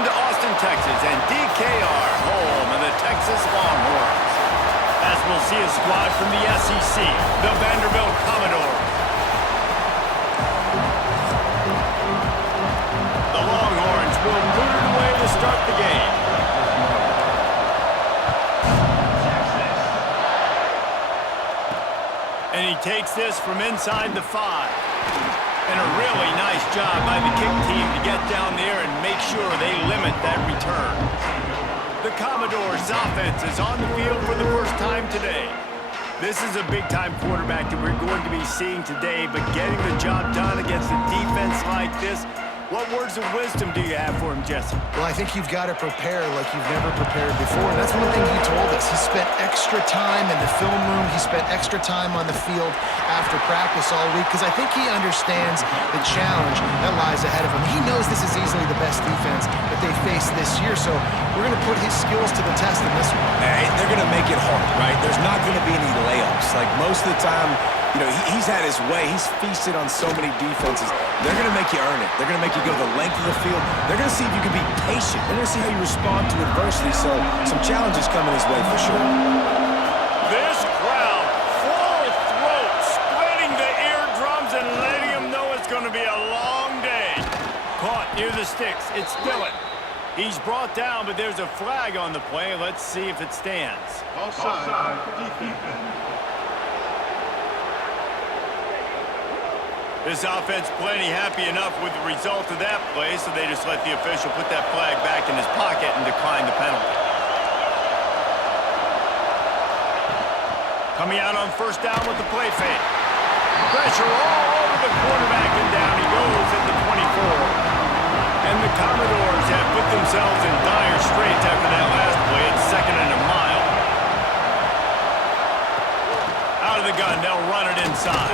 Welcome to Austin, Texas, and DKR, home of the Texas Longhorns. As we'll see a squad from the SEC, the Vanderbilt Commodores. The Longhorns will put it away to start the game. And he takes this from inside the 5. And a really nice job by the kick team to get down there and make sure they limit that return. The Commodores' offense is on the field for the first time today. This is a big-time quarterback that we're going to be seeing today, but getting the job done against a defense like this, what words of wisdom do you have for him, Jesse? Well, I think you've got to prepare like you've never prepared before. And that's one thing he told us. He spent extra time in the film room. He spent extra time on the field after practice all week because I think he understands the challenge that lies ahead of him. He knows this is easily the best defense that they face this year. So we're going to put his skills to the test in this one. They're going to make it hard, right? There's not going to be any layups. Like most of the time, you know, he's had his way. He's feasted on so many defenses. They're going to make you earn it. They're going to make you go the length of the field. They're going to see if you can be patient. They're going to see how you respond to adversity. So some challenges coming his way for sure. This crowd, full throat, splitting the eardrums and letting them know it's going to be a long day. Caught near the sticks. It's Dillon. He's brought down, but there's a flag on the play. Let's see if it stands. Offside. Defense. This offense plenty happy enough with the result of that play, so they just let the official put that flag back in his pocket and decline the penalty. Coming out on first down with the play fake. Pressure all over the quarterback, and down he goes at the 24. And the Commodores have put themselves in dire straits after that last play. It's 2nd and a mile. Out of the gun, they'll run it inside.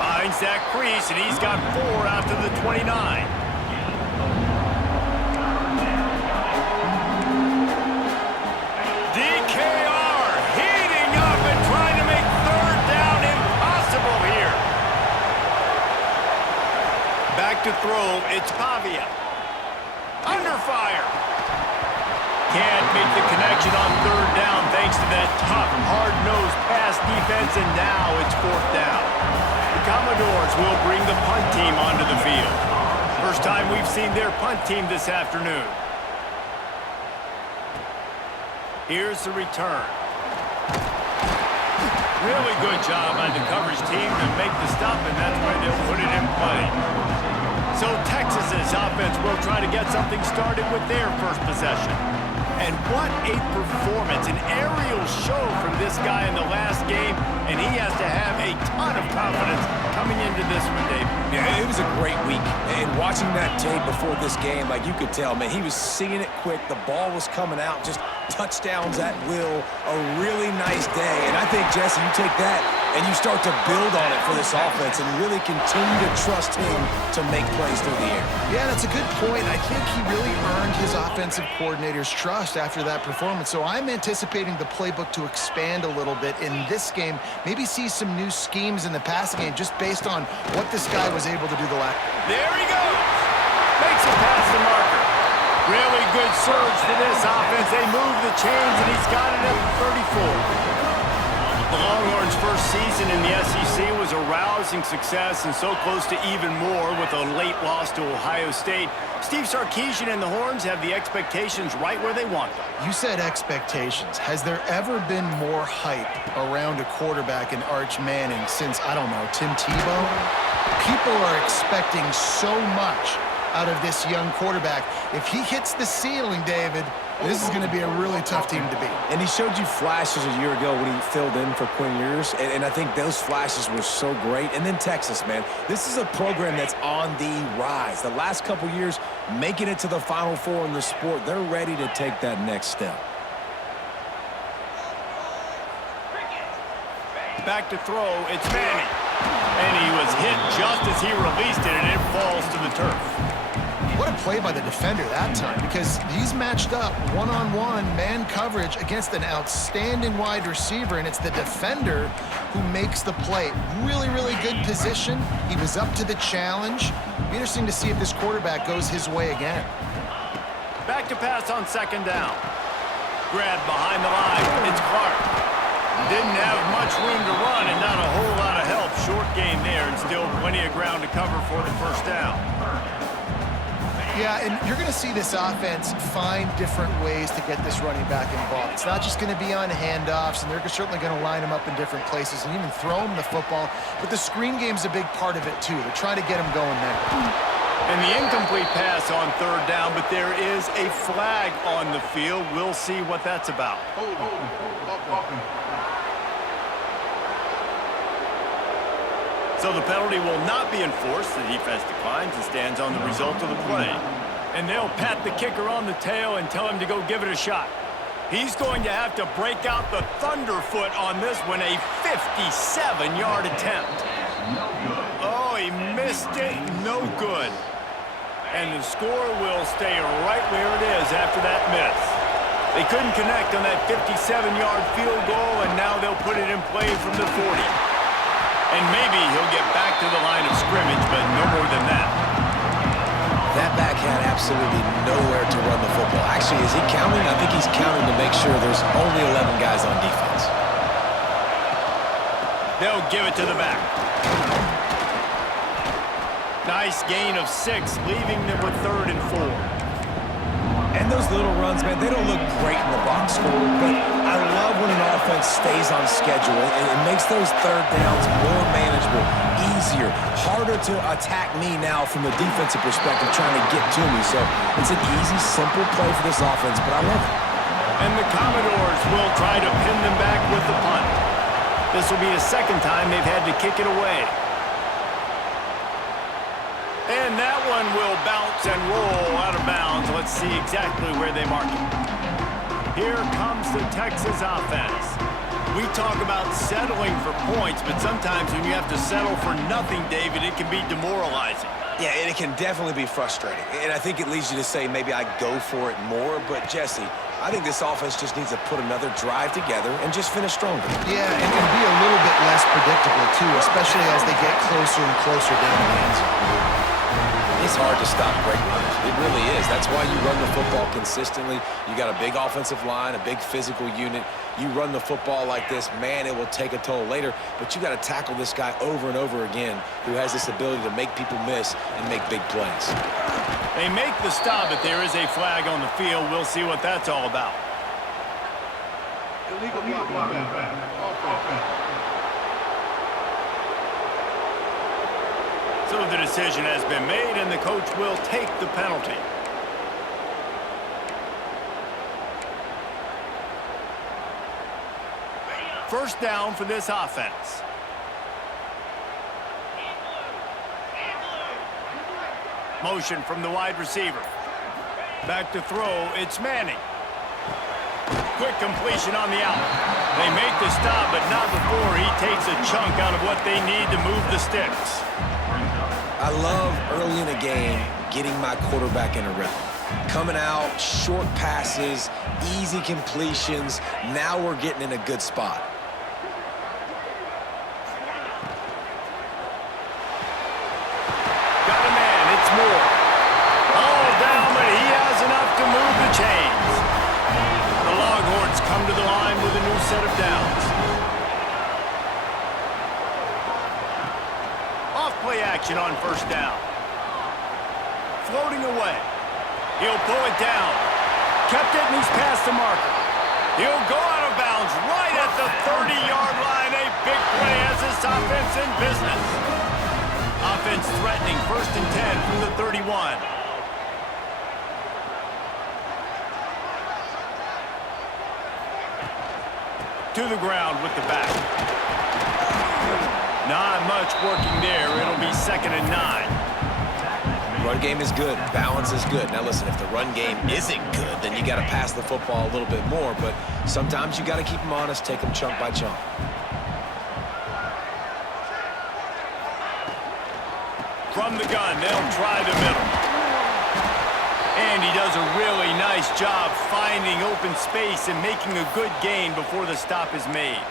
Finds that crease, and he's got 4 out to the 29. DKR heating up and trying to make 3rd down impossible here. Back to throw, it's Pavia. Under fire. Can't make the connection on 3rd down thanks to that tough, hard-nosed pass defense, and now it's 4th down. The Commodores will bring the punt team onto the field. First time we've seen their punt team this afternoon. Here's the return. Really good job by the coverage team to make the stop, and that's why they'll put it in play. So Texas's offense will try to get something started with their first possession. And what a performance, an aerial show from this guy in the last game, and he has to have a ton of confidence coming into this one, Dave. Yeah, it was a great week. And watching that tape before this game, like you could tell, man, he was seeing it quick. The ball was coming out, just touchdowns at will. A really nice day. And I think, Jesse, you take that and you start to build on it for this offense and really continue to trust him to make plays through the air. Yeah, that's a good point. I think he really earned his offensive coordinator's trust after that performance. So I'm anticipating the playbook to expand a little bit in this game. Maybe see some new schemes in the passing game just based on what this guy was able to do the last. There he goes. Makes it past the marker. Really good surge for this offense. They move the chains, and he's got it at the 34. The Longhorns' first season in the SEC was a rousing success and so close to even more with a late loss to Ohio State. Steve Sarkisian and the Horns have the expectations right where they want them. You said expectations. Has there ever been more hype around a quarterback in Arch Manning since, I don't know, Tim Tebow? People are expecting so much out of this young quarterback. If he hits the ceiling, David, this is going to be a really tough team to beat. And he showed you flashes a year ago when he filled in for Quinn Ewers, and I think those flashes were so great. And then Texas, man, this is a program that's on the rise. The last couple years, making it to the Final Four in the sport, they're ready to take that next step. Back to throw, it's Manning. And he was hit just as he released it, and it falls to the turf. What a play by the defender that time, because he's matched up one-on-one man coverage against an outstanding wide receiver, and it's the defender who makes the play. Really, really good position. He was up to the challenge. Be interesting to see if this quarterback goes his way again. Back to pass on second down. Grab behind the line. It's Clark. Didn't have much room to run and not a whole lot of help. Short game there and still plenty of ground to cover for the first down. Yeah, and you're going to see this offense find different ways to get this running back involved. It's not just going to be on handoffs, and they're certainly going to line him up in different places and even throw him the football. But the screen game's a big part of it, too. They're trying to get him going there. And the incomplete pass on third down, but there is a flag on the field. We'll see what that's about. So the penalty will not be enforced. The defense declines and stands on the result of the play. And they'll pat the kicker on the tail and tell him to go give it a shot. He's going to have to break out the thunderfoot on this one, a 57-yard attempt. Oh, he missed it. No good. And the score will stay right where it is after that miss. They couldn't connect on that 57-yard field goal, and now they'll put it in play from the 40. And maybe he'll get back to the line of scrimmage, but no more than that. That back had absolutely nowhere to run the football. Actually, is he counting? I think he's counting to make sure there's only 11 guys on defense. They'll give it to the back. Nice gain of 6, leaving them with 3rd and 4. And those little runs, man, they don't look great in the box score, but I love when an offense stays on schedule and it makes those third downs more manageable, easier, harder to attack me now from the defensive perspective trying to get to me. So it's an easy, simple play for this offense, but I love it. And the Commodores will try to pin them back with the punt. This will be the second time they've had to kick it away. And that one will bounce and roll out of bounds. Let's see exactly where they mark it. Here comes the Texas offense. We talk about settling for points, but sometimes when you have to settle for nothing, David, it can be demoralizing. Yeah, and it can definitely be frustrating. And I think it leads you to say maybe I go for it more. But, Jesse, I think this offense just needs to put another drive together and just finish stronger. Yeah, and be a little bit less predictable, too, especially as they get closer and closer down the end zone. It's hard to stop great runners. It really is. That's why you run the football consistently. You got a big offensive line, a big physical unit. You run the football like this, man, it will take a toll later. But you got to tackle this guy over and over again who has this ability to make people miss and make big plays. They make the stop, but there is a flag on the field. We'll see what that's all about. Illegal blocking. Offense. So the decision has been made, and the coach will take the penalty. First down for this offense. Motion from the wide receiver. Back to throw, it's Manning. Quick completion on the out. They make the stop, but not before he takes a chunk out of what they need to move the sticks. I love early in a game getting my quarterback in a rhythm. Coming out, short passes, easy completions. Now we're getting in a good spot. Got a man, it's Moore. All down, but he has enough to move the chains. The Longhorns come to the line with a new set of downs. Off-play action on first down. Floating away. He'll pull it down. Kept it, and he's past the marker. He'll go out of bounds right at the 30-yard line. A big play as this offense in business. Offense threatening, 1st and 10 from the 31. To the ground with the back. Not much working there. It'll be 2nd and 9. Run game is good. Balance is good. Now listen, if the run game isn't good, then you got to pass the football a little bit more. But sometimes you got to keep them honest, take them chunk by chunk. From the gun, they'll try the middle. And he does a really nice job finding open space and making a good gain before the stop is made.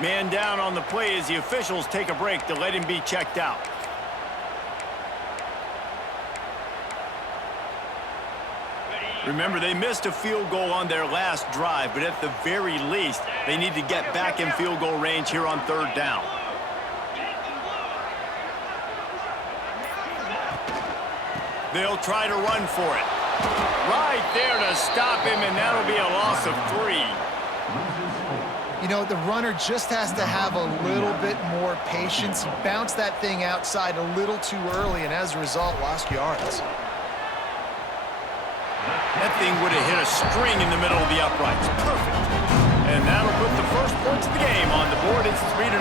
Man down on the play as the officials take a break to let him be checked out. Remember, they missed a field goal on their last drive, but at the very least, they need to get back in field goal range here on 3rd down. They'll try to run for it. Right there to stop him, and that'll be a loss of 3. You know, the runner just has to have a little bit more patience. He bounced that thing outside a little too early, and as a result, lost yards. That thing would have hit a string in the middle of the uprights. Perfect. And that'll put the first points of the game on the board. It's 3-0.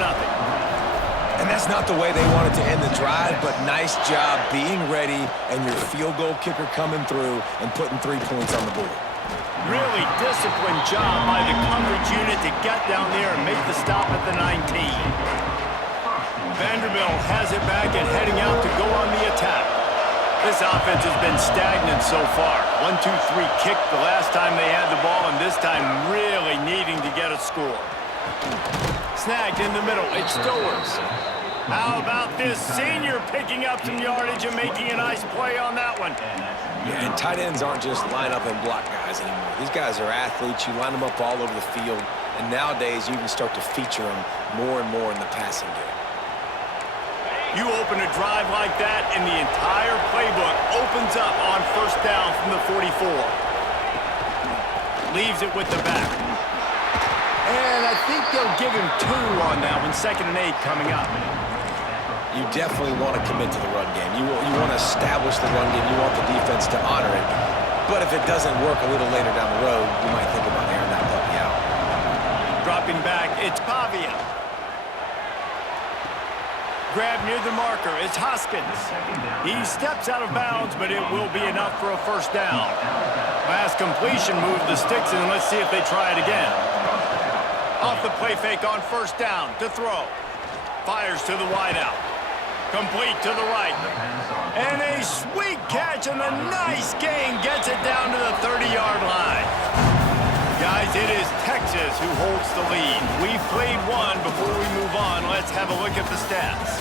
And that's not the way they wanted to end the drive, but nice job being ready and your field goal kicker coming through and putting 3 points on the board. Really disciplined job by the coverage unit to get down there and make the stop at the 19. Vanderbilt has it back and heading out to go on the attack. This offense has been stagnant so far. 1-2-3 kick the last time they had the ball, and this time really needing to get a score. Snagged in the middle. It's Stowers. How about this senior picking up some yardage and making a nice play on that one? Yeah, and tight ends aren't just line up and block guys anymore. These guys are athletes. You line them up all over the field, and nowadays you can start to feature them more and more in the passing game. You open a drive like that, and the entire playbook opens up on 1st down from the 44. Leaves it with the back. And I think they'll give him 2 on that one. 2nd and 8 coming up. You definitely want to commit to the run game. You want to establish the run game. You want the defense to honor it. But if it doesn't work a little later down the road, you might think about airing that puppy out. Dropping back, it's Pavia. Grab near the marker, it's Hoskins. He steps out of bounds, but it will be enough for a 1st down. Last completion moved the sticks, and let's see if they try it again. Off the play fake on 1st down to throw. Fires to the wideout. Complete to the right. And a sweet catch and a nice gain gets it down to the 30-yard line. Guys, it is Texas who holds the lead. We've played one. Before we move on, let's have a look at the stats.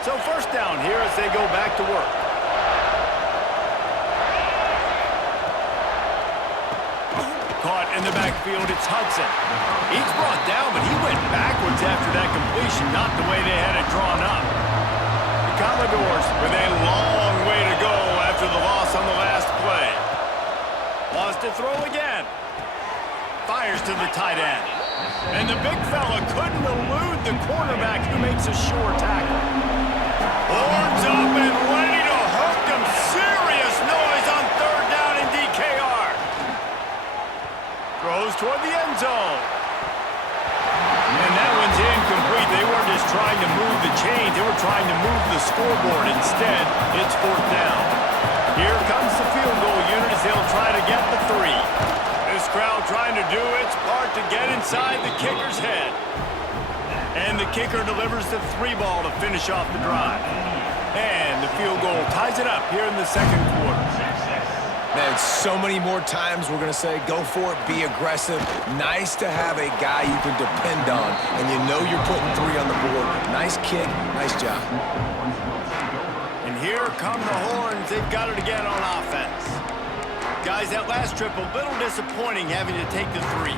So 1st down here as they go back to work. Caught in the backfield, it's Hudson. He's brought down, but he went backwards after that completion, not the way they had it drawn up. The Commodores with a long way to go after the loss on the last play. Wants to throw again. Fires to the tight end. And the big fella couldn't elude the cornerback who makes a sure tackle. Horns up and ready to hook them. Serious noise on 3rd down in DKR. Throws toward the end zone. And that one's incomplete. They weren't just trying to move the chains. They were trying to move the scoreboard. Instead, it's 4th down. Here comes the field goal unit as they'll try to get the 3. This crowd trying to do its part to get inside the kicker's head. And the kicker delivers the 3 ball to finish off the drive. And the field goal ties it up here in the 2nd quarter. Man, so many more times we're going to say, go for it, be aggressive. Nice to have a guy you can depend on, and you know you're putting 3 on the board. Nice kick, nice job. And here come the horns. They've got it again on offense. Guys, that last trip, a little disappointing having to take the 3.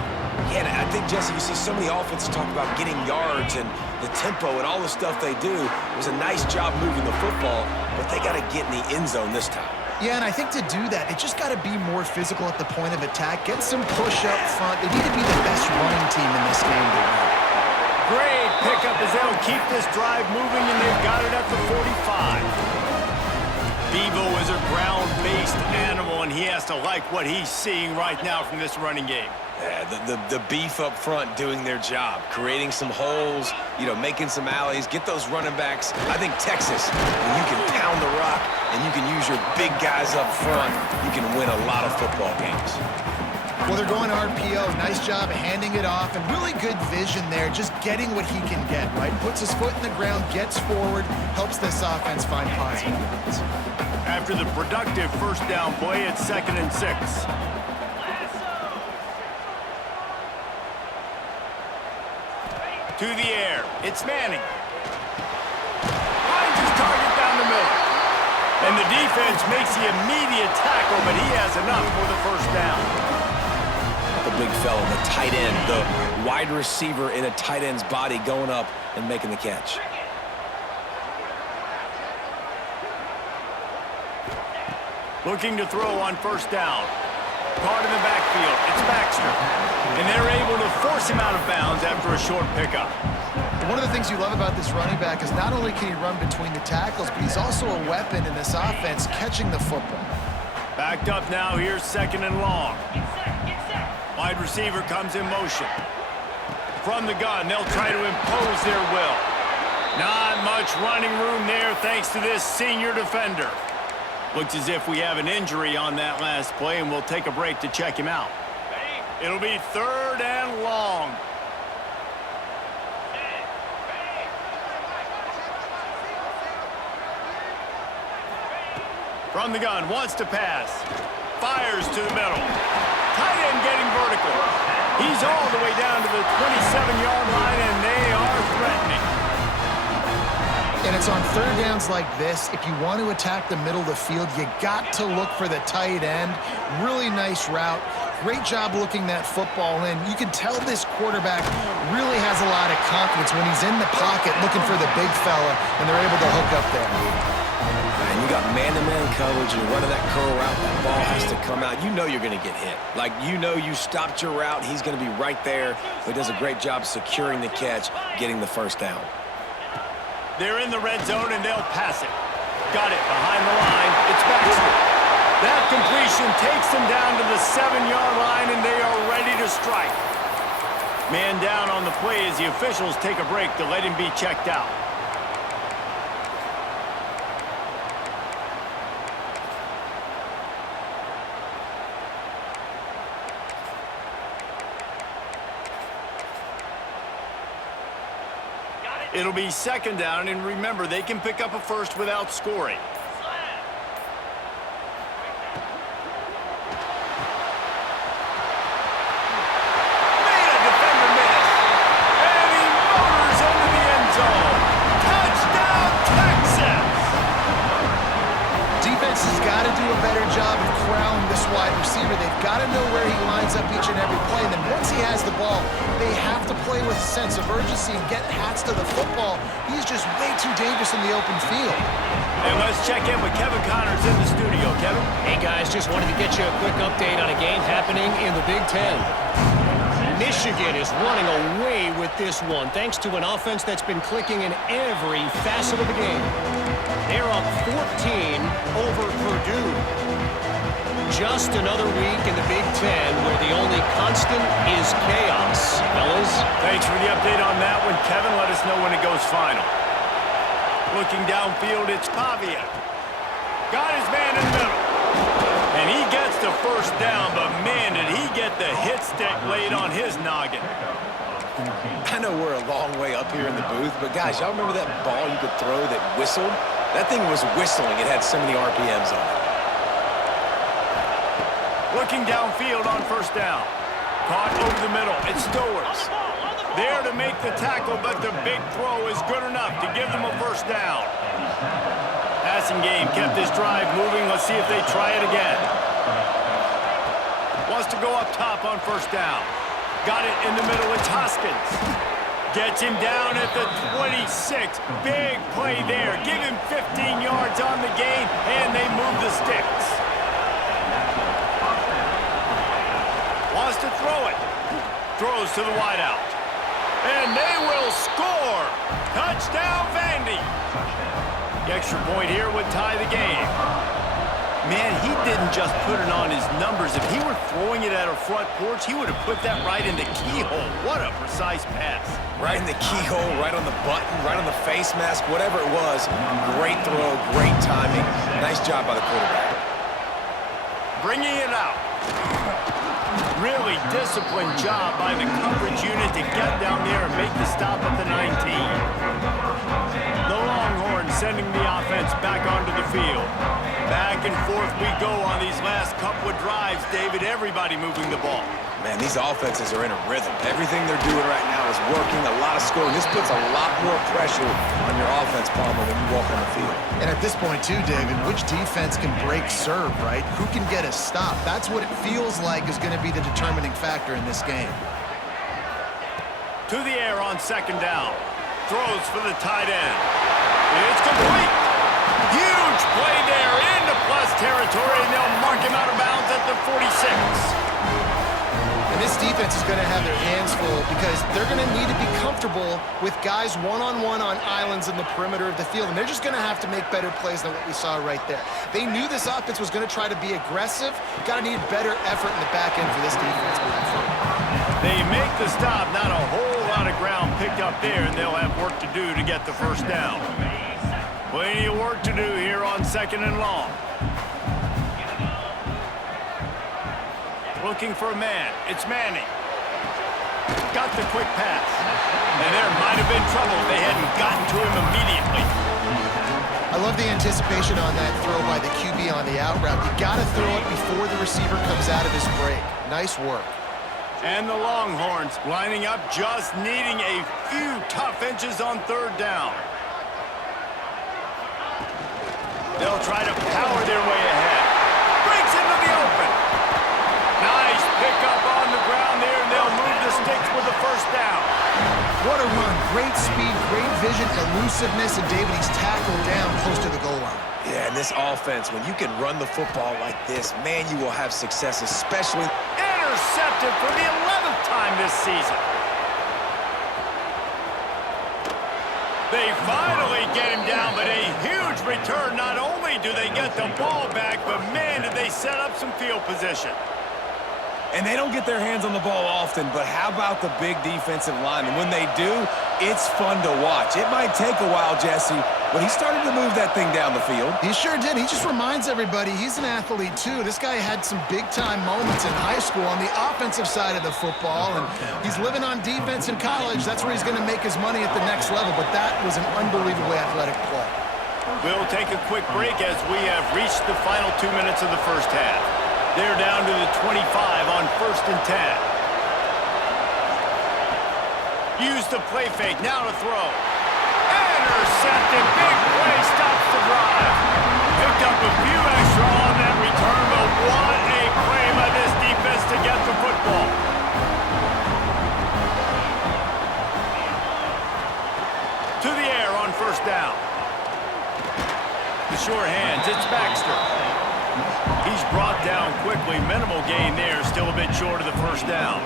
Yeah, and I think, Jesse, you see so many offenses talk about getting yards and the tempo and all the stuff they do. It was a nice job moving the football, but they got to get in the end zone this time. Yeah, and I think to do that, it just got to be more physical at the point of attack. Get some push up front. They need to be the best running team in this game to win. Great pickup as they'll keep this drive moving, and they've got it at the 45. Bevo is a ground-based animal, and he has to like what he's seeing right now from this running game. Yeah, the beef up front doing their job, creating some holes, making some alleys, get those running backs. I think Texas, when you can pound the rock and you can use your big guys up front, you can win a lot of football games. Well, they're going RPO. Nice job of handing it off, and really good vision there, just getting what he can get, right? Puts his foot in the ground, gets forward, helps this offense find positive yards. After the productive first down play, it's 2nd and 6. To the air, it's Manning. Finds his target down the middle. And the defense makes the immediate tackle, but he has enough for the first down. The big fella, the tight end, the wide receiver in a tight end's body going up and making the catch. Looking to throw on first down. Caught in the backfield. It's Baxter. And they're able to force him out of bounds after a short pickup. One of the things you love about this running back is not only can he run between the tackles, but he's also a weapon in this offense catching the football. Backed up now. Here's 2nd and long. Wide receiver comes in motion. From the gun, they'll try to impose their will. Not much running room there thanks to this senior defender. Looks as if we have an injury on that last play, and we'll take a break to check him out. It'll be 3rd and long. From the gun, wants to pass. Fires to the middle. Tight end getting vertical. He's all the way down to the 27-yard line, and they are threatening. And it's on 3rd downs like this. If you want to attack the middle of the field, you got to look for the tight end. Really nice route. Great job looking that football in. You can tell this quarterback really has a lot of confidence when he's in the pocket looking for the big fella, and they're able to hook up there. And you got man-to-man coverage, you're running that curl route, that ball has to come out. You know you're going to get hit. Like, you know you stopped your route, he's going to be right there. He does a great job securing the catch, getting the first down. They're in the red zone, and they'll pass it. Got it behind the line. It's Baxter. That completion takes them down to the 7-yard line, and they are ready to strike. Man down on the play as the officials take a break to let him be checked out. It'll be 2nd down, and remember, they can pick up a first without scoring. Made a defender miss. And he motors into the end zone. Touchdown, Texas! Defense has got to do a better job of corralling this wide receiver. They've got to know where he lines up each and every play. And then once he has the ball, they have to play with a sense of urgency and get hats to the football. He's just way too dangerous in the open field. And let's check in with Kevin Connors in the studio. Kevin? Hey, guys, just wanted to get you a quick update on a game happening in the Big Ten. Michigan is running away with this one, thanks to an offense that's been clicking in every facet of the game. They're up 14 over Purdue. Just another week in the Big Ten where the only constant is chaos. Fellas? Thanks for the update on that one, Kevin. Let us know when it goes final. Looking downfield, it's Pavia. Got his man in the middle. And he gets the first down, but man, did he get the hit stick laid on his noggin. I know we're a long way up here in the booth, but guys, y'all remember that ball you could throw that whistled? That thing was whistling. It had so many RPMs on it. Looking downfield on first down. Caught over the middle. It's Stowers. There to make the tackle, but the big throw is good enough to give them a first down. Passing game kept this drive moving. Let's see if they try it again. Wants to go up top on first down. Got it in the middle. It's Hoskins. Gets him down at the 26. Big play there. Give him 15 yards on the game, and they move the sticks. Wants to throw it. Throws to the wideout. And they will score. Touchdown, Vandy. The extra point here would tie the game. Man, he didn't just put it on his numbers. If he were throwing it at a front porch, he would have put that right in the keyhole. What a precise pass. Right in the keyhole, right on the button, right on the face mask, whatever it was. Great throw, great timing. Nice job by the quarterback. Bringing it out. Really disciplined job by the coverage unit to get down there and make the stop at the 19. The Longhorns sending the offense back onto the field. Back we go on these last couple of drives, David. Everybody moving the ball. Man, these offenses are in a rhythm. Everything they're doing right now is working, a lot of scoring. This puts a lot more pressure on your offense, Palmer, when you walk on the field. And at this point, too, David, which defense can break serve, right? Who can get a stop? That's what it feels like is going to be the determining factor in this game. To the air on second down. Throws for the tight end. It's complete. Huge play there into plus territory, and they'll mark him out of bounds at the 46. And this defense is going to have their hands full because they're going to need to be comfortable with guys one-on-one on islands in the perimeter of the field, and they're just going to have to make better plays than what we saw right there. They knew this offense was going to try to be aggressive. Got to need better effort in the back end for this defense moving forward. They make the stop. Not a whole lot of ground picked up there, and they'll have work to do to get the first down. Plenty of work to do here on second and long. Looking for a man. It's Manning. Got the quick pass. And there might have been trouble if they hadn't gotten to him immediately. I love the anticipation on that throw by the QB on the out route. You got to throw it before the receiver comes out of his break. Nice work. And the Longhorns lining up, just needing a few tough inches on third down. They'll try to power their way ahead. Breaks into the open. Nice pickup on the ground there, and they'll move the sticks with the first down. What a run. Great speed, great vision, elusiveness, and David, he's tackled down close to the goal line. Yeah, and this offense, when you can run the football like this, man, you will have success, especially... Intercepted for the 11th time this season. They finally get him down, but a huge return. Not only do they get the ball back, but man, did they set up some field position. And they don't get their hands on the ball often, but how about the big defensive line? And when they do, it's fun to watch. It might take a while, Jesse, but he started to move that thing down the field. He sure did. He just reminds everybody he's an athlete, too. This guy had some big-time moments in high school on the offensive side of the football, and he's living on defense in college. That's where he's going to make his money at the next level, but that was an unbelievably athletic play. We'll take a quick break as we have reached the final 2 minutes of the first half. They're down to the 25 on 1st and 10. Use the play fake, now to throw. Intercepted, big play, stops the drive. Picked up a few extra on that return, but what a play by this defense to get the football. To the air on 1st down. The sure hands, it's Baxter. He's brought down quickly. Minimal gain there. Still a bit short of the first down.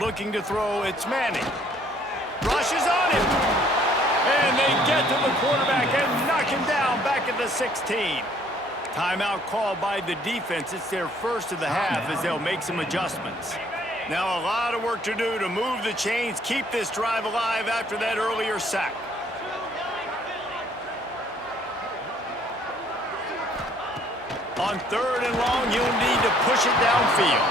Looking to throw. It's Manning. Rushes on him. And they get to the quarterback and knock him down back at the 16. Timeout called by the defense. It's their first of the half as they'll make some adjustments. Now a lot of work to do to move the chains, keep this drive alive after that earlier sack. On 3rd and long, you'll need to push it downfield.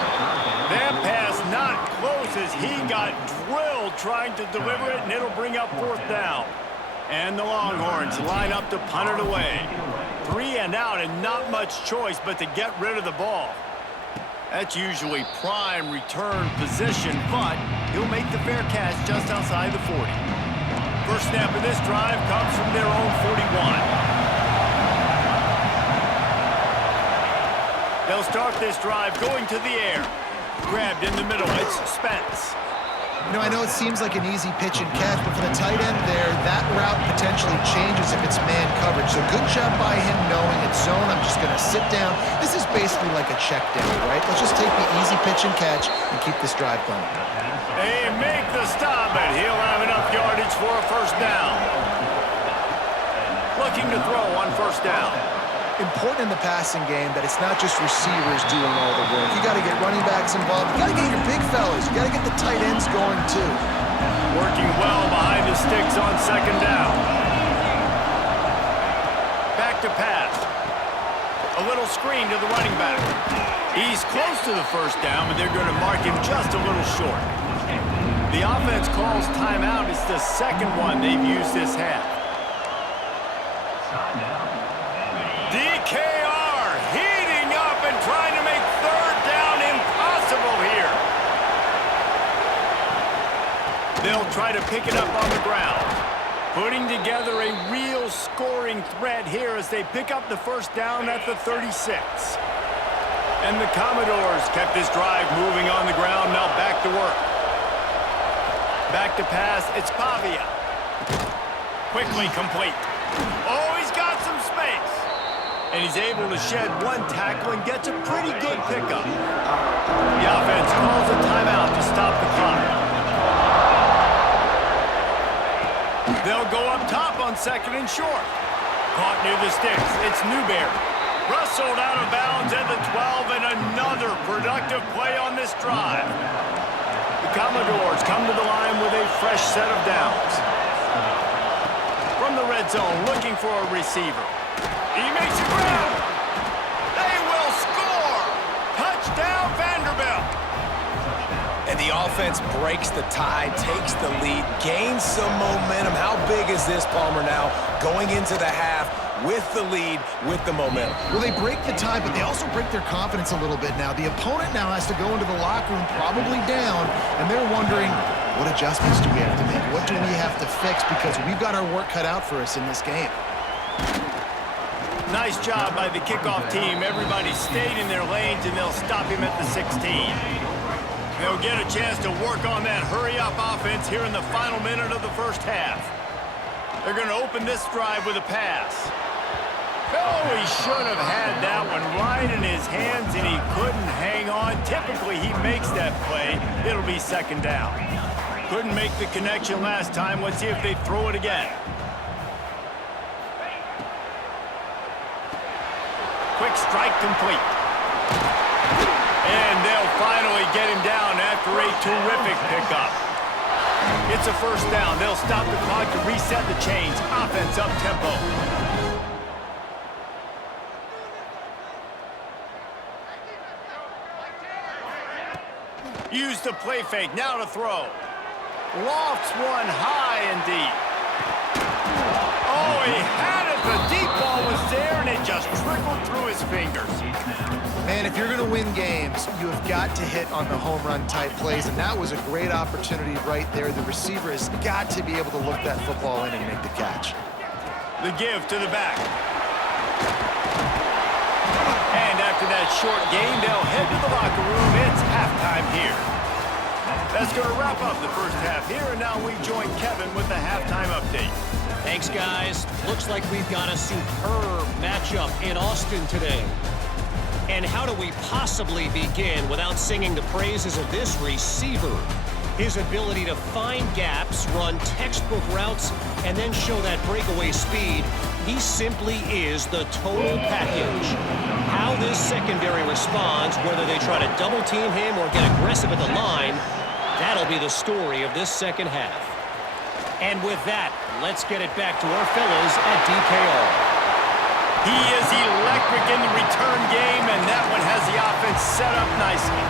That pass not close as he got drilled trying to deliver it, and it'll bring up 4th down. And the Longhorns line up to punt it away. 3 and out, and not much choice but to get rid of the ball. That's usually prime return position, but he'll make the fair catch just outside the 40. First snap of this drive comes from their own 41. They'll start this drive going to the air. Grabbed in the middle, it's Spence. You know, I know it seems like an easy pitch and catch, but for the tight end there, that route potentially changes if it's man coverage. So good job by him knowing it's zone. I'm just going to sit down. This is basically like a check down, right? Let's just take the easy pitch and catch and keep this drive going. They make the stop, and he'll have enough yardage for a first down. Looking to throw on 1st down. Important in the passing game that it's not just receivers doing all the work. You got to get running backs involved. You got to get your big fellas. You got to get the tight ends going too. Working well behind the sticks on 2nd down. Back to pass. A little screen to the running back. He's close to the first down, but they're going to mark him just a little short. The offense calls timeout. It's the second one they've used this half. DKR heating up and trying to make third down impossible here. They'll try to pick it up on the ground. Putting together a real scoring threat here as they pick up the first down at the 36. And the Commodores kept this drive moving on the ground. Now back to work. Back to pass. It's Pavia. Quickly complete. Oh, he's got some space. And he's able to shed one tackle and gets a pretty good pickup. The offense calls a timeout to stop the clock. They'll go up top on second and short. Caught near the sticks. It's Newberry. Rustled out of bounds at the 12, and another productive play on this drive. The Commodores come to the line with a fresh set of downs. From the red zone, looking for a receiver. He makes a grab. They will score. Touchdown, Vanderbilt. And the offense breaks the tie, takes the lead, gains some momentum. How big is this, Palmer, now going into the half with the lead, with the momentum? Well, they break the tie, but they also break their confidence a little bit now. The opponent now has to go into the locker room probably down, and they're wondering, what adjustments do we have to make? What do we have to fix? Because we've got our work cut out for us in this game. Nice job by the kickoff team. Everybody stayed in their lanes, and they'll stop him at the 16. They'll get a chance to work on that hurry-up offense here in the final minute of the first half. They're going to open this drive with a pass. Oh, he should have had that one right in his hands, and he couldn't hang on. Typically, he makes that play. It'll be second down. Couldn't make the connection last time. Let's see if they throw it again. Quick strike complete. And they'll finally get him down after a terrific pickup. It's a first down. They'll stop the clock to reset the chains. Offense up tempo. Use the play fake. Now to throw. Lofts one high and deep. Oh, he had it. The deep ball was there, and it just trickled through his fingers. Man, if you're going to win games, you have got to hit on the home run type plays, and that was a great opportunity right there. The receiver has got to be able to look that football in and make the catch. The give to the back. And after that short gain, they'll head to the locker room. It's halftime here. That's going to wrap up the first half here, and now we join Kevin with the halftime update. Thanks, guys. Looks like we've got a superb matchup in Austin today. And how do we possibly begin without singing the praises of this receiver? His ability to find gaps, run textbook routes, and then show that breakaway speed. He simply is the total package. How this secondary responds, whether they try to double team him or get aggressive at the line, that'll be the story of this second half. And with that, let's get it back to our fellas at DKR. He is electric in the return game, and that one has the offense set up nicely.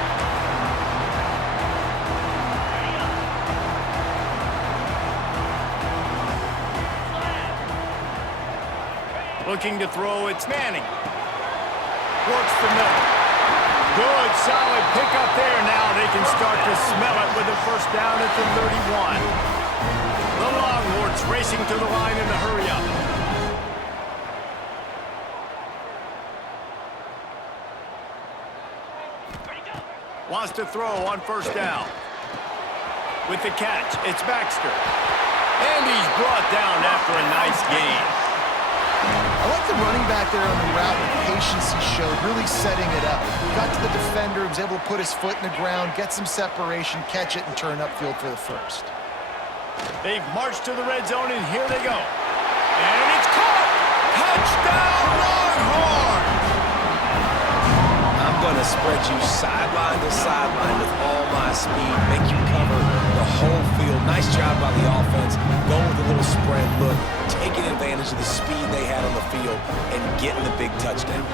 Looking to throw, it's Manning. Works the middle. Good, solid pickup there. Now they can start to smell it with a first down at the 31. The Longhorns racing to the line in the hurry-up. Wants to throw on first down. With the catch, it's Baxter. And he's brought down after a nice gain. I like the running back there on the route, the patience he showed, really setting it up. Got to the defender, was able to put his foot in the ground, get some separation, catch it, and turn upfield for the first. They've marched to the red zone, and here they go. And it's caught! Touchdown, Longhorns! I'm going to spread you sideline to sideline with all my speed, make you cover the whole field. Nice job by the offense, going with a little spread look, taking advantage of the speed they had on the field and getting the big touchdown.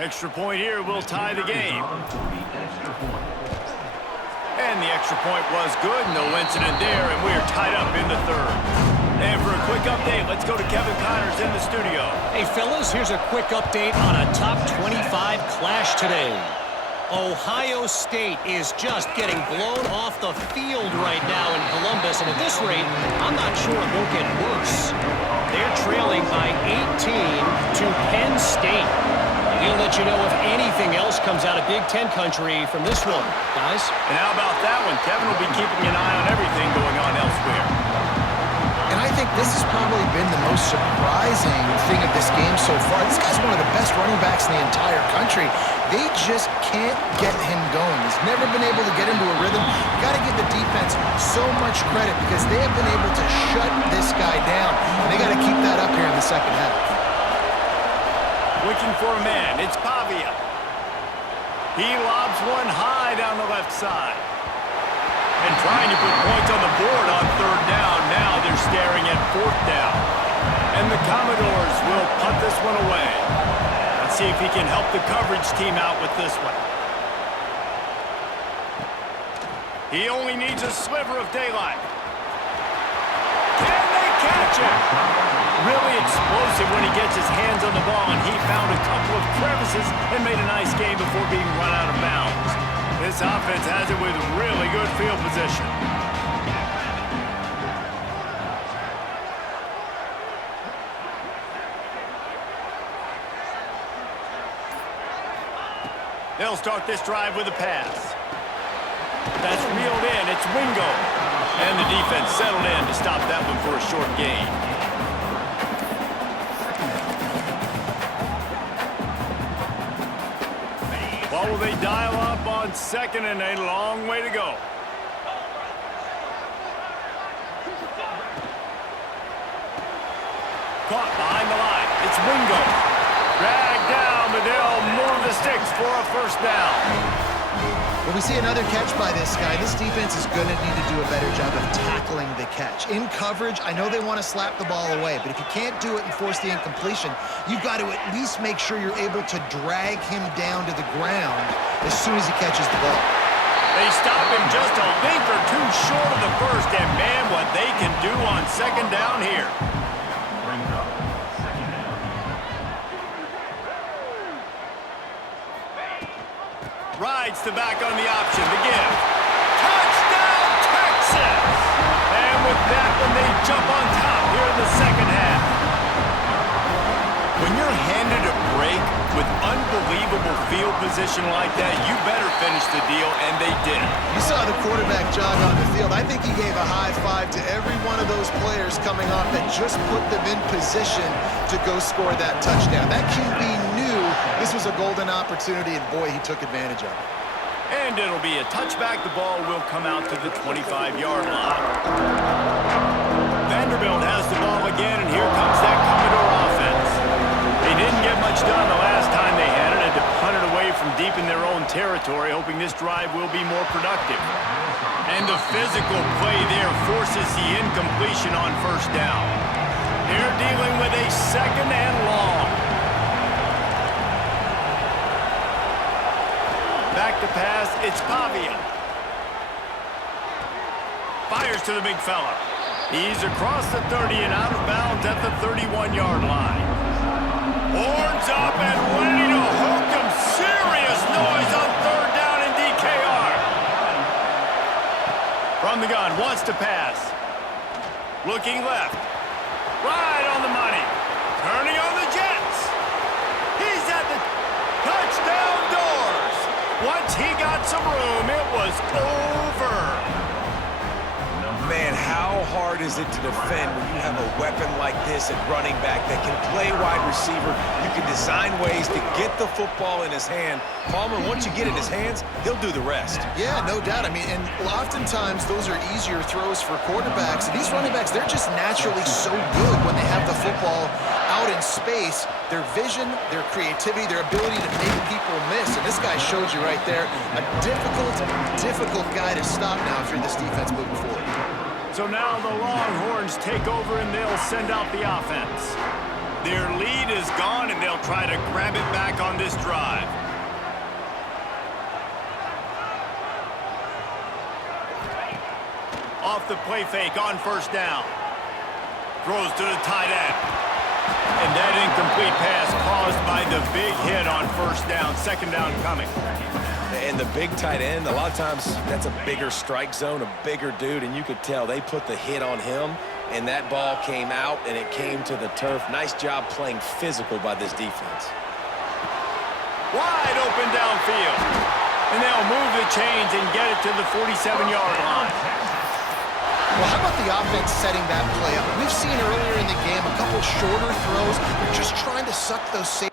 Extra point here will tie the game. And the extra point was good. No incident there, and we are tied up in the third. And for a quick update, let's go to Kevin Connors in the studio. Hey, fellas, here's a quick update on a top 25 clash today. Ohio State is just getting blown off the field right now in Columbus, and at this rate, I'm not sure it won't get worse. They're trailing by 18 to Penn State. We'll let you know if anything else comes out of Big Ten country from this one, guys. And how about that one? Kevin will be keeping an eye on everything going on elsewhere. And I think this has probably been the most surprising thing of this game so far. This guy's one of the best running backs in the entire country. They just can't get him going. He's never been able to get into a rhythm. You got to give the defense so much credit because they have been able to shut this guy down. And they got to keep that up here in the second half. Looking for a man. It's Pavia. He lobs one high down the left side. And trying to put points on the board on third down. Now they're staring at fourth down. And the Commodores will punt this one away. Let's see if he can help the coverage team out with this one. He only needs a sliver of daylight. Can they catch him? Really explosive when he gets his hands on the ball, and he found a couple of crevices and made a nice game before being run out of bounds. This offense has it with really good field position. They'll start this drive with a pass. That's reeled in. It's Wingo. And the defense settled in to stop that one for a short gain. What will they dial up on second and a long way to go? Caught behind the line. It's Wingo. Dragged down, but they'll move the sticks for a first down. Well, we see another catch by this guy. This defense is going to need to do a better job of tackling the catch. In coverage, I know they want to slap the ball away, but if you can't do it and force the incompletion, you've got to at least make sure you're able to drag him down to the ground as soon as he catches the ball. They stop him just a length or two short of the first, and man, what they can do on second down here. Rides the back on the option, the give. Touchdown, Texas! And with that one, they jump on top here in the second half. When you're handed a break with unbelievable field position like that, you better finish the deal, and they did. You saw the quarterback jog on the field. I think he gave a high five to every one of those players coming off that just put them in position to go score that touchdown. That QB knew this was a golden opportunity, and boy, he took advantage of it. And it'll be a touchback. The ball will come out to the 25-yard line. Vanderbilt has the ball again, and here comes that Commodore offense. They didn't get much done the last time they had it, and to punt it away from deep in their own territory, hoping this drive will be more productive. And the physical play there forces the incompletion on first down. They're dealing with a second and long. Back to pass, it's Pavia. Fires to the big fella. He's across the 30 and out of bounds at the 31-yard line. Horns up and ready to hook him. Serious noise on third down in DKR. From the gun, wants to pass. Looking left. Right on the money. Turning on the Jets. He's at the touchdown doors. Once he got some room, it was over. Man, how hard is it to defend when you have a weapon like this at running back that can play wide receiver? You can design ways to get the football in his hand. Palmer, once you get it in his hands, he'll do the rest. Yeah, no doubt. I mean, and oftentimes those are easier throws for quarterbacks. These running backs, they're just naturally so good when they have the football out in space. Their vision, their creativity, their ability to make people miss. And this guy showed you right there, a difficult guy to stop now if you're this defense moving forward. So now the Longhorns take over and they'll send out the offense. Their lead is gone, and they'll try to grab it back on this drive. Off the play fake on first down. Throws to the tight end. And that incomplete pass caused by the big hit on first down. Second down coming. And the big tight end, a lot of times that's a bigger strike zone, a bigger dude, and you could tell they put the hit on him, and that ball came out, and it came to the turf. Nice job playing physical by this defense. Wide open downfield. And they'll move the chains and get it to the 47-yard line. Well, how about the offense setting that play up? We've seen earlier in the game a couple shorter throws. They're just trying to suck those safeties.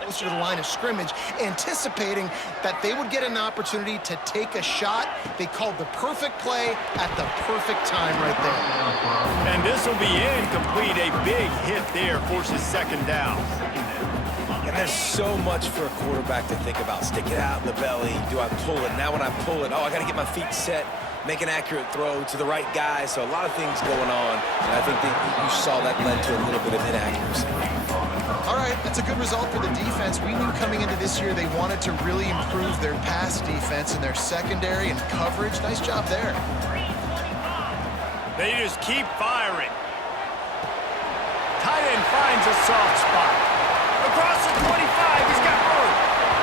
Closer to the line of scrimmage, anticipating that they would get an opportunity to take a shot. They called the perfect play at the perfect time right there. And this will be incomplete. A big hit there forces second down. And there's so much for a quarterback to think about. Stick it out in the belly. Do I pull it? Now when I pull it, I got to get my feet set, make an accurate throw to the right guy. So a lot of things going on. And I think that you saw that led to a little bit of inaccuracy. All right, that's a good result for the defense. We knew coming into this year they wanted to really improve their pass defense and their secondary and coverage. Nice job there. They just keep firing. Tight end finds a soft spot. Across the 25, he's got room.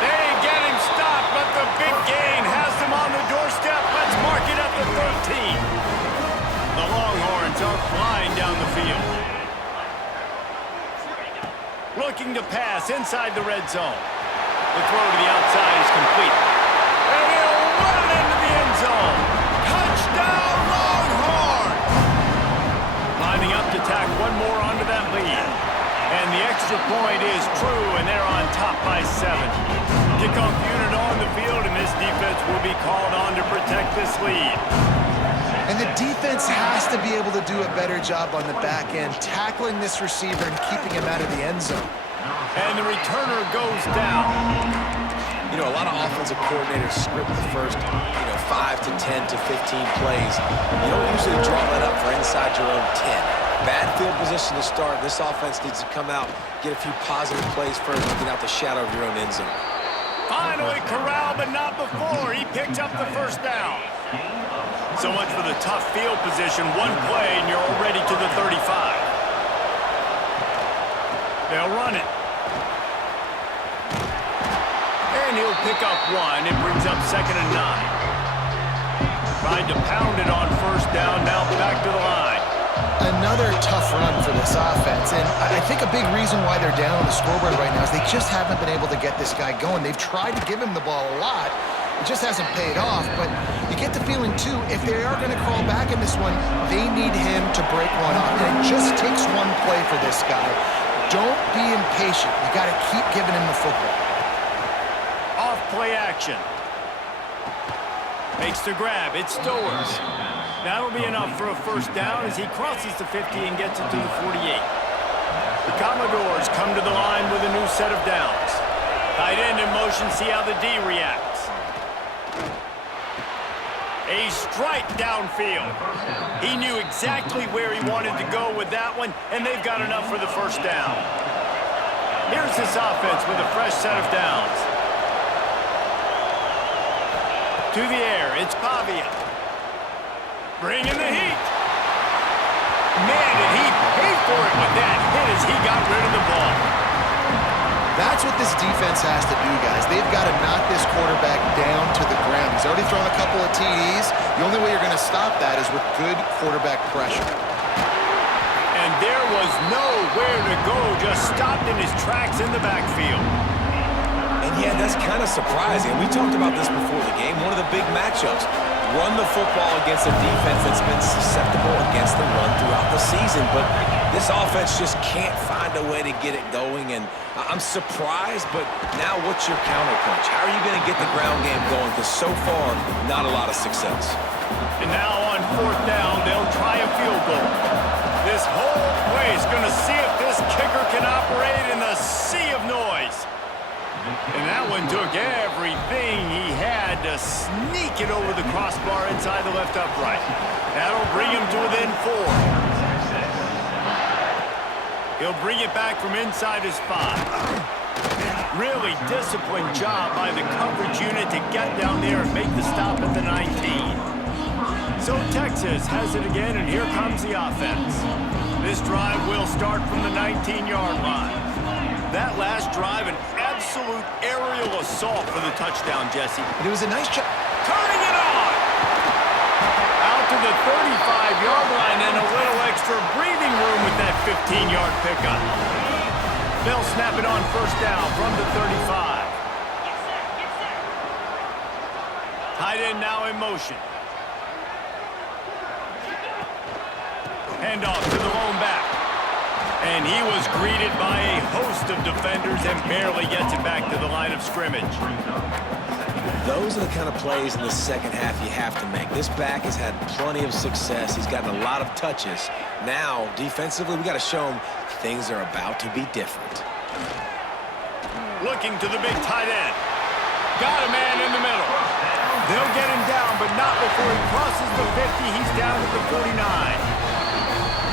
They get him stopped, but the big gain has them on the doorstep. Let's mark it at the 13. The Longhorns are flying down the field. Looking to pass inside the red zone. The throw to the outside is complete. And he'll run it into the end zone. Touchdown, Longhorn! Lining up to tack one more onto that lead. And the extra point is true, and they're on top by 7. Kickoff unit on the field, and this defense will be called on to protect this lead. And the defense has to be able to do a better job on the back end, tackling this receiver and keeping him out of the end zone. And the returner goes down. You know, a lot of offensive coordinators script the first, 5 to 10 to 15 plays. You don't usually draw that up for inside your own 10. Bad field position to start. This offense needs to come out, get a few positive plays first, and get out the shadow of your own end zone. Finally corralled, but not before. He picked up the first down. So much for the tough field position. One play, and you're already to the 35. They'll run it. And he'll pick up one. It brings up 2nd and 9. Trying to pound it on first down. Now back to the line. Another tough run for this offense, and I think a big reason why they're down on the scoreboard right now is they just haven't been able to get this guy going. They've tried to give him the ball a lot. It just hasn't paid off, but you get the feeling, too, if they are going to crawl back in this one, they need him to break one off. And it just takes one play for this guy. Don't be impatient. You got to keep giving him the football. Off play action. Makes the grab. It's Stowers. That'll be enough for a first down as he crosses the 50 and gets it to the 48. The Commodores come to the line with a new set of downs. Tight end in motion, see how the D reacts. A strike downfield. He knew exactly where he wanted to go with that one, and they've got enough for the first down. Here's this offense with a fresh set of downs. To the air, it's Pavia. Bringing the heat. Man, did he pay for it with that hit as he got rid of the ball. That's what this defense has to do, guys. They've got to knock this quarterback down to the ground. He's already thrown a couple of TDs. The only way you're going to stop that is with good quarterback pressure. And there was nowhere to go, just stopped in his tracks in the backfield. And yeah, that's kind of surprising. We talked about this before the game. One of the big matchups. Run the football against a defense that's been susceptible against the run throughout the season. But This offense just can't find a way to get it going, and I'm surprised, but now what's your counterpunch? How are you going to get the ground game going? Because so far, not a lot of success. And now on 4th down, they'll try a field goal. This whole play is going to see if this kicker can operate in the sea of noise. And that one took everything he had to sneak it over the crossbar inside the left upright. That'll bring him to within 4. He'll bring it back from inside his 5. Really disciplined job by the coverage unit to get down there and make the stop at the 19. So Texas has it again, and here comes the offense. This drive will start from the 19-yard line. That last drive, an absolute aerial assault for the touchdown, Jesse. It was a nice job. Turning it on! Out to the 35-yard line and a little extra breathing room with that 15-yard pickup. They'll snap it on 1st down from the 35. Tight end now in motion. Handoff to the lone back. And he was greeted by a host of defenders and barely gets it back to the line of scrimmage. Those are the kind of plays in the second half you have to make. This back has had plenty of success. He's gotten a lot of touches. Now, defensively, we got to show him things are about to be different. Looking to the big tight end. Got a man in the middle. They'll get him down, but not before he crosses the 50. He's down to the 49.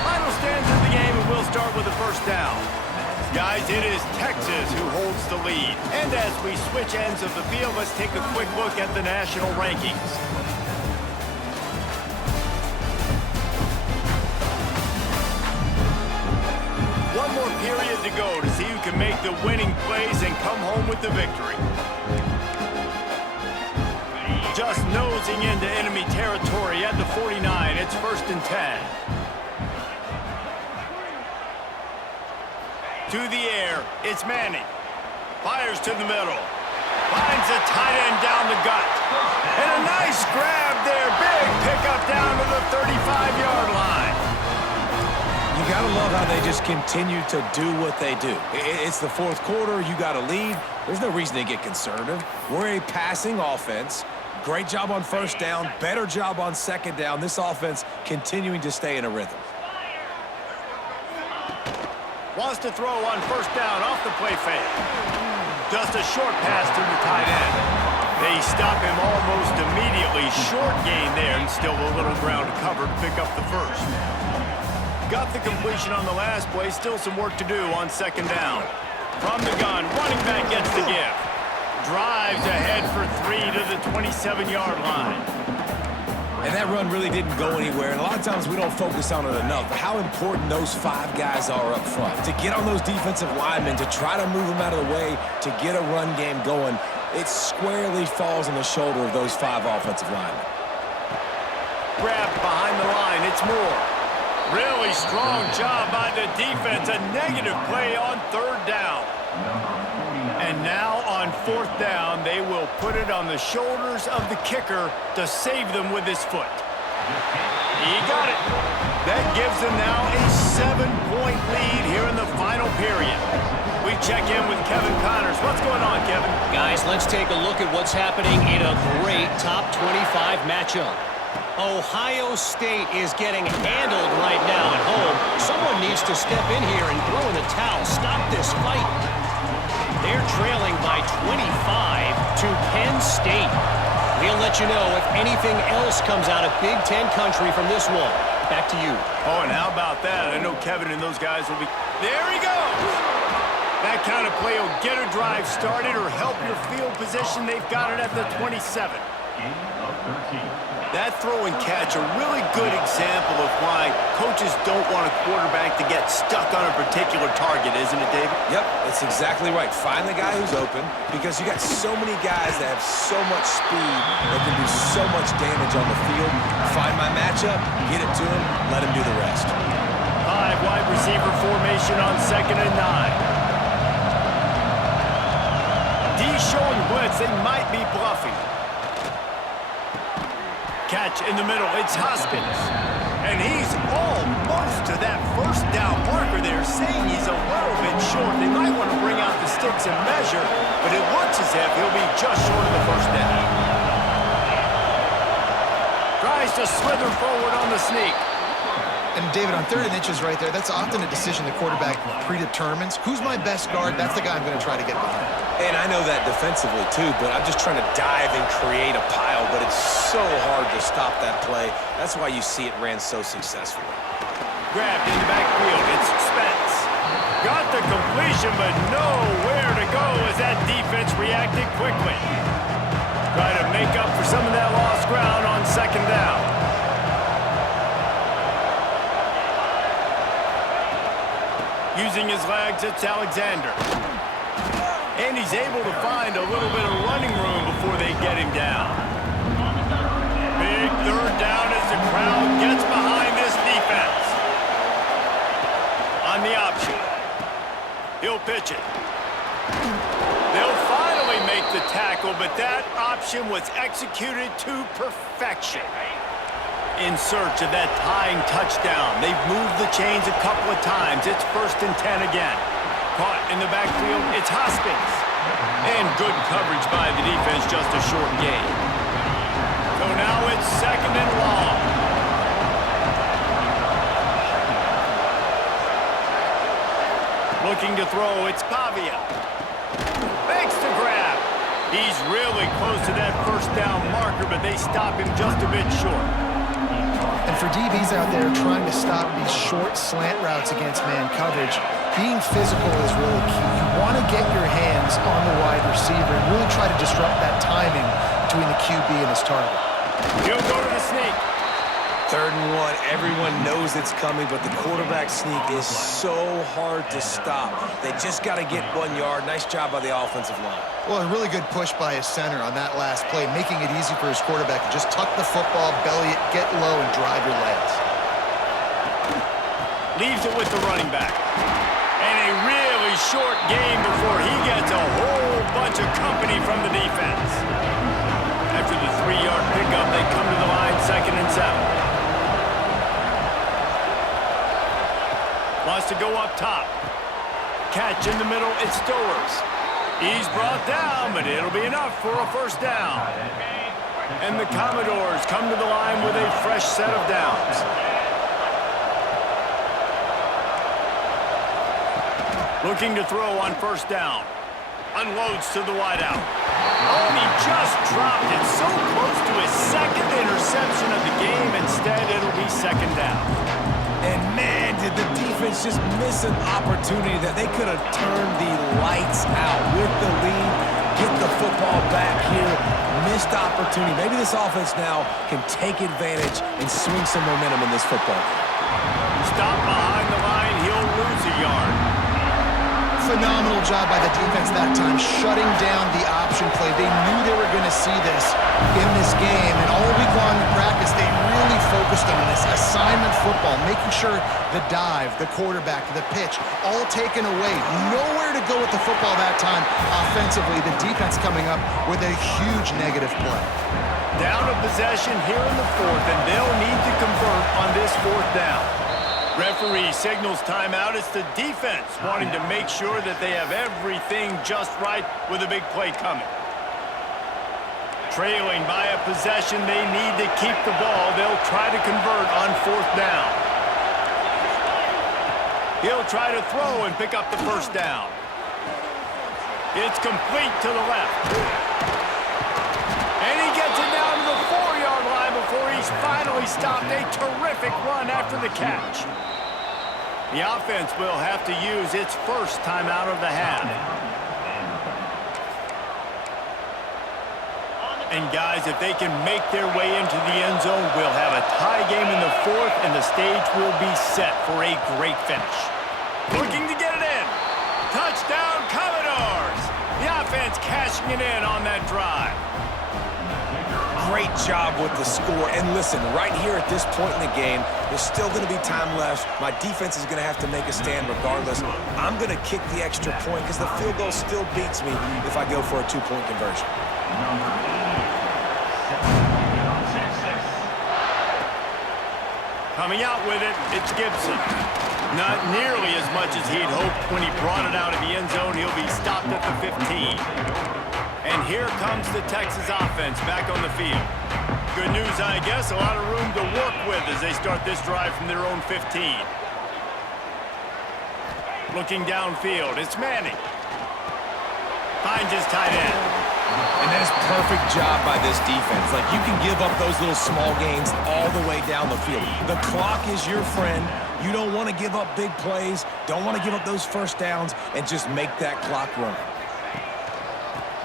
Final stands of the game, and we'll start with a 1st down. Guys, it is Texas who holds the lead. And as we switch ends of the field, let's take a quick look at the national rankings. One more period to go to see who can make the winning plays and come home with the victory. Just nosing into enemy territory at the 49. It's 1st and 10. To the air, it's Manning. Fires to the middle. Finds a tight end down the gut. And a nice grab there. Big pickup down to the 35-yard line. You got to love how they just continue to do what they do. It's the 4th quarter. You got a lead. There's no reason to get conservative. We're a passing offense. Great job on 1st down. Better job on 2nd down. This offense continuing to stay in a rhythm. Wants to throw on 1st down off the play fake. Just a short pass to the tight end. They stop him almost immediately. Short gain there, and still a little ground to cover to pick up the 1st. Got the completion on the last play. Still some work to do on 2nd down. From the gun, running back gets the give. Drives ahead for 3 to the 27-yard line. And that run really didn't go anywhere. And a lot of times we don't focus on it enough. How important those 5 guys are up front. To get on those defensive linemen, to try to move them out of the way, to get a run game going, it squarely falls on the shoulder of those 5 offensive linemen. Grabbed behind the line. It's Moore. Really strong job by the defense. A negative play on 3rd down. And now on 4th down, they will put it on the shoulders of the kicker to save them with his foot. He got it. That gives them now a 7-point lead here in the final period. We check in with Kevin Connors. What's going on, Kevin? Guys, let's take a look at what's happening in a great top 25 matchup. Ohio State is getting handled right now at home. Someone needs to step in here and throw in the towel. Stop this fight. They're trailing by 25 to Penn State. We'll let you know if anything else comes out of Big Ten country from this one. Back to you. Oh, and how about that? I know Kevin and those guys will be... There he goes! That kind of play will get a drive started or help your field position. They've got it at the 27. That throw and catch, a really good example of why coaches don't want a quarterback to get stuck on a particular target, isn't it, David? Yep, that's exactly right. Find the guy who's open because you got so many guys that have so much speed that can do so much damage on the field. Find my matchup, get it to him, let him do the rest. 5 wide receiver formation on 2nd and 9. D showing blitz, they might be bluffing. Catch in the middle, it's Hoskins. And he's almost to that first down marker there, saying he's a little bit short. They might want to bring out the sticks and measure, but it looks as if he'll be just short of the first down. Tries to slither forward on the sneak. And David, on 3rd and inches right there, that's often a decision the quarterback predetermines. Who's my best guard? That's the guy I'm going to try to get behind. And I know that defensively too, but I'm just trying to dive and create a pile, but it's so hard to stop that play. That's why you see it ran so successfully. Grabbed in the backfield. It's Spence. Got the completion, but nowhere to go as that defense reacted quickly. Try to make up for some of that lost ground on 2nd down. Using his legs, it's Alexander. And he's able to find a little bit of running room before they get him down. Big 3rd down as the crowd gets behind this defense. On the option. He'll pitch it. They'll finally make the tackle, but that option was executed to perfection. In search of that tying touchdown. They've moved the chains a couple of times. It's 1st and 10 again. Caught in the backfield, it's Hoskins. And good coverage by the defense, just a short gain. So now it's 2nd and long. Looking to throw, it's Pavia. Makes the grab. He's really close to that first down marker, but they stop him just a bit short. And for DBs out there trying to stop these short slant routes against man coverage, being physical is really key. You want to get your hands on the wide receiver and really try to disrupt that timing between the QB and his target. He'll go to the sneak. 3rd and 1, everyone knows it's coming, but the quarterback sneak is so hard to stop. They just got to get 1 yard. Nice job by the offensive line. Well, a really good push by his center on that last play, making it easy for his quarterback to just tuck the football, belly it, get low, and drive your legs. Leaves it with the running back. And a really short game before he gets a whole bunch of company from the defense. After the 3-yard pickup, they come to the line 2nd and 7. Wants to go up top. Catch in the middle, it's Stowers. He's brought down, but it'll be enough for a first down. And the Commodores come to the line with a fresh set of downs. Looking to throw on first down. Unloads to the wideout. Oh, and he just dropped it so close to his 2nd interception of the game. Instead, it'll be 2nd down. And man, did the defense just miss an opportunity that they could have turned the lights out with the lead, get the football back here. Missed opportunity. Maybe this offense now can take advantage and swing some momentum in this football. Stop behind the line. He'll lose a yard. Phenomenal job by the defense that time, shutting down the option play. They knew they were going to see this in this game, and all week long in practice, they really focused on this assignment football, making sure the dive, the quarterback, the pitch, all taken away. Nowhere to go with the football that time offensively. The defense coming up with a huge negative play. Down a possession here in the 4th, and they'll need to convert on this 4th down. Referee signals timeout. It's the defense wanting to make sure that they have everything just right with a big play coming. Trailing by a possession, they need to keep the ball. They'll try to convert on 4th down. He'll try to throw and pick up the first down. It's complete to the left. And he gets it down to the 4-yard line before he's finally stopped. A terrific run after the catch. The offense will have to use its first timeout of the half. And guys, if they can make their way into the end zone, we'll have a tie game in the 4th, and the stage will be set for a great finish. Looking to get it in. Touchdown, Commodores! The offense cashing it in on that drive. Great job with the score. And listen, right here at this point in the game, there's still going to be time left. My defense is going to have to make a stand regardless. I'm going to kick the extra point because the field goal still beats me if I go for a 2-point conversion. Coming out with it, it's Gibson. Not nearly as much as he'd hoped when he brought it out of the end zone. He'll be stopped at the 15. And here comes the Texas offense back on the field. Good news, I guess, a lot of room to work with as they start this drive from their own 15. Looking downfield, it's Manning. Finds his tight end. And that's perfect job by this defense. Like, you can give up those little small gains all the way down the field. The clock is your friend. You don't want to give up big plays, don't want to give up those first downs, and just make that clock run.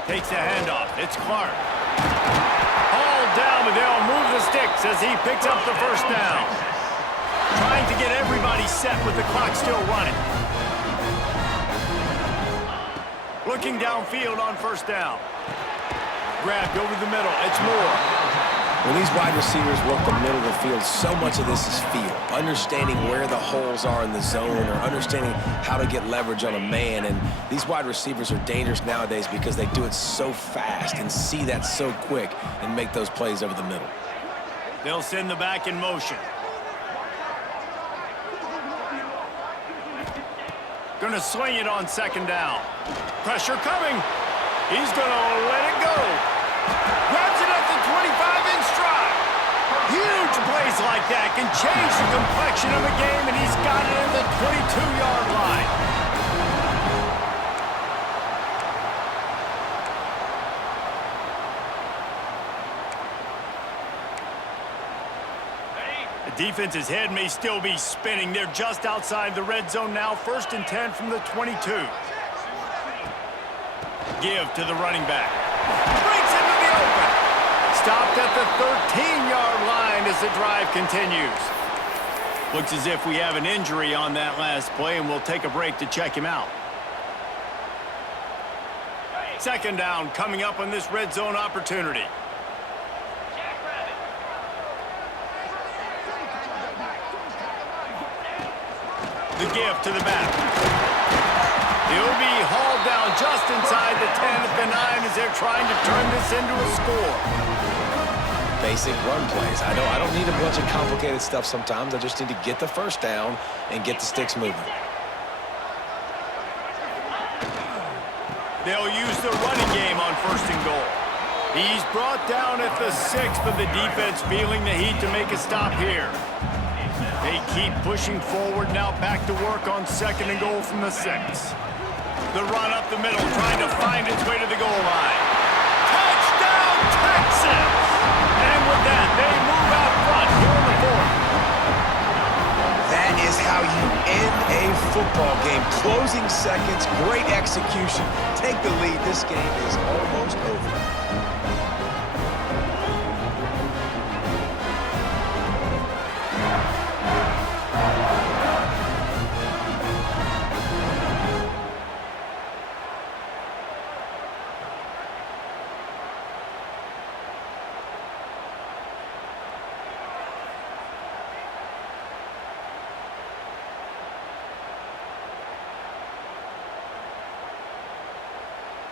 Takes the handoff. It's Clark. Hauled down, but they'll move the sticks as he picks up the first down. Trying to get everybody set with the clock still running. Looking downfield on first down. Grabbed over the middle. It's Moore. When these wide receivers work the middle of the field, so much of this is feel. Understanding where the holes are in the zone or understanding how to get leverage on a man. And these wide receivers are dangerous nowadays because they do it so fast and see that so quick and make those plays over the middle. They'll send the back in motion. Gonna swing it on second down. Pressure coming. He's gonna let it go. Grabs it at the 25 in stride. Huge plays like that can change the complexion of a game, and he's got it in the 22-yard line. The defense's head may still be spinning. They're just outside the red zone now. 1st and 10 from the 22. Give to the running back. Breaks into the open. Stopped at the 13-yard line as the drive continues. Looks as if we have an injury on that last play, and we'll take a break to check him out. Second down coming up on this red zone opportunity. The give to the back. He'll be hauled down just inside the 10 at the 9 as they're trying to turn this into a score. Basic run plays. I don't need a bunch of complicated stuff sometimes. I just need to get the first down and get the sticks moving. They'll use the running game on 1st and goal. He's brought down at the 6, but the defense feeling the heat to make a stop here. They keep pushing forward now, back to work on 2nd and goal from the 6. The run up the middle, trying to find its way to the goal line. Touchdown, Texas! And with that, they move out front here in the 4th. That is how you end a football game. Closing seconds, great execution. Take the lead. This game is almost over.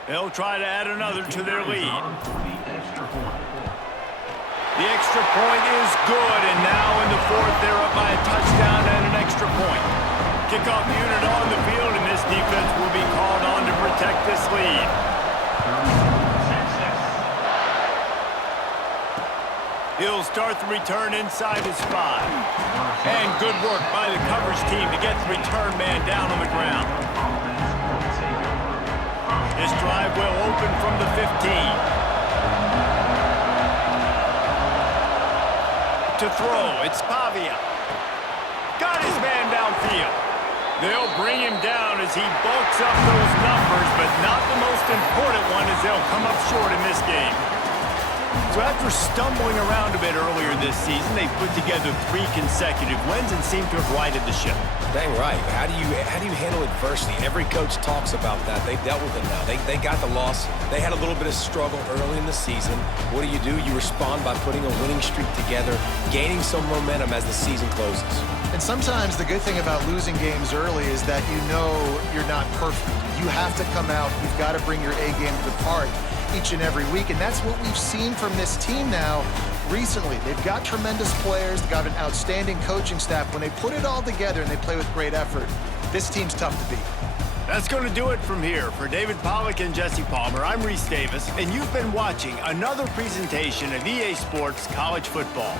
They'll try to add another to their lead. The extra point is good, and now in the 4th, they're up by a touchdown and an extra point. Kickoff unit on the field, and this defense will be called on to protect this lead. He'll start the return inside his 5. And good work by the coverage team to get the return man down on the ground. This drive will open from the 15. To throw, it's Pavia. Got his man downfield. They'll bring him down as he bulks up those numbers, but not the most important one as they'll come up short in this game. So after stumbling around a bit earlier this season, they put together 3 consecutive wins and seem to have righted the ship. Dang right. How do you handle adversity? Every coach talks about that. They've dealt with it now. They got the loss. They had a little bit of struggle early in the season. What do? You respond by putting a winning streak together, gaining some momentum as the season closes. And sometimes the good thing about losing games early is that you know you're not perfect. You have to come out. You've got to bring your A game to the part each and every week, and that's what we've seen from this team now recently. They've got tremendous players. They've got an outstanding coaching staff. When they put it all together and they play with great effort, this team's tough to beat. That's going to do it from here. For David Pollack and Jesse Palmer, I'm Reese Davis, and you've been watching another presentation of EA Sports College Football.